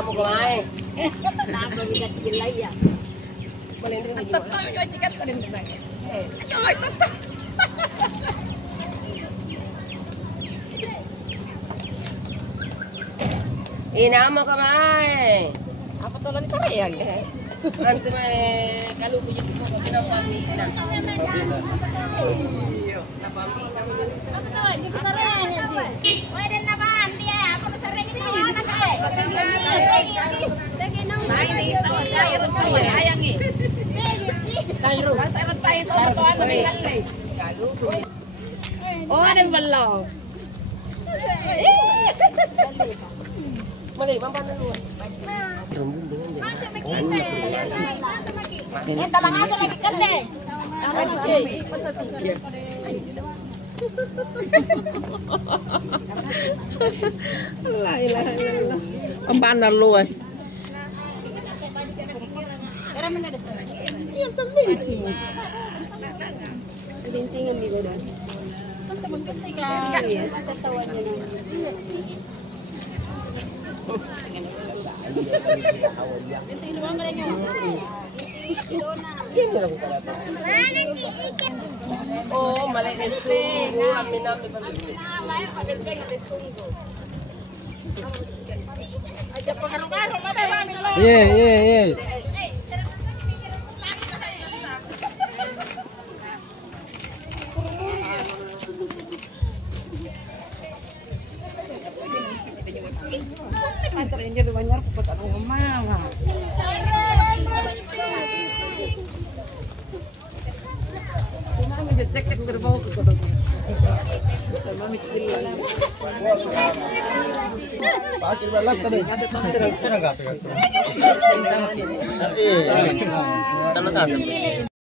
Amo kumain. Nabang bigat gilay ya. Malindring na Toto yung sikat ko rin na. Ay, toto. Inamo kumain. Apa tolong ni sayang? Nanti may kalugo dyan ito ka pinapamili na. Iyo, napamili kami dyan. Apa to? Di ko sarang. Pwede na ba? Hindi ako na sarang si. Sige nang. Ay, dito. Tayo ko ayang eh. Tayo. Masarap tayo to to ano nilay. Kalugo. Oh, ano balo? Mali, mampanunuan. Ito lang aso lagi kande. Ang banner lo eh. Yung tumbing. Binting ang bigo doon. Binting ka. Sa tawa niya naman. Binting luwang ka rin yun. Oh, mali na sunggo. Amin namin pamili. Yeah. Antar yang jadi banyak aku tak tahu mama. Cuma menjadi jaket berbau ke kodoknya. Mami cerita. Pakai balak tadi. Terang kasih.